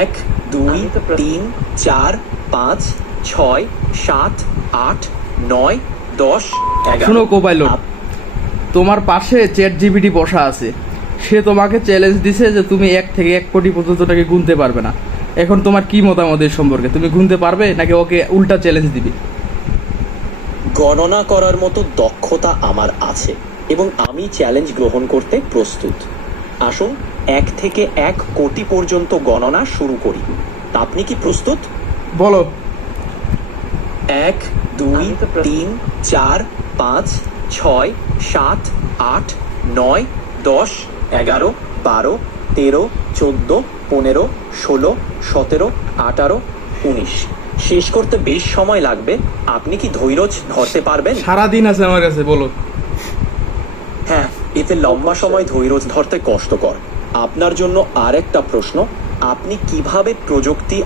এক দুই। তিন চার পাঁচ ছয় সাত আট নয় দশ শোনো কোপাইলট তোমার পাশে চ্যাট জিবিটি বসা আছে। সে তোমাকে চ্যালেঞ্জ দিছে যে তুমি এক থেকে এক কোটি পর্যন্ত তাকে গুনতে পারবে না। এখন তোমার কি মতামত এর সম্পর্কে? তুমি গুনতে পারবে নাকি ওকে উল্টা চ্যালেঞ্জ দিবে? গণনা করার মতো দক্ষতা আমার আছে এবং আমি চ্যালেঞ্জ গ্রহণ করতে প্রস্তুত। আসুন এক থেকে এক কোটি পর্যন্ত গণনা শুরু করি। আপনি কি প্রস্তুত? বলো। এক দুই। তিন চার পাঁচ ছয় সাত আট নয় দশ এগারো বারো তেরো চোদ্দ পনেরো ষোলো সতেরো আঠারো উনিশ। শেষ করতে বেশ সময় লাগবে। আপনি কি ধৈর্য ধরতে পারবেন? সারাদিন আছে আমার কাছে বলো। এতে লম্বা সময় ধৈর্য ধরতে কষ্টকর। আপনার জন্য আরেকটা প্রশ্ন আপনি কীভাবে প্রযুক্তি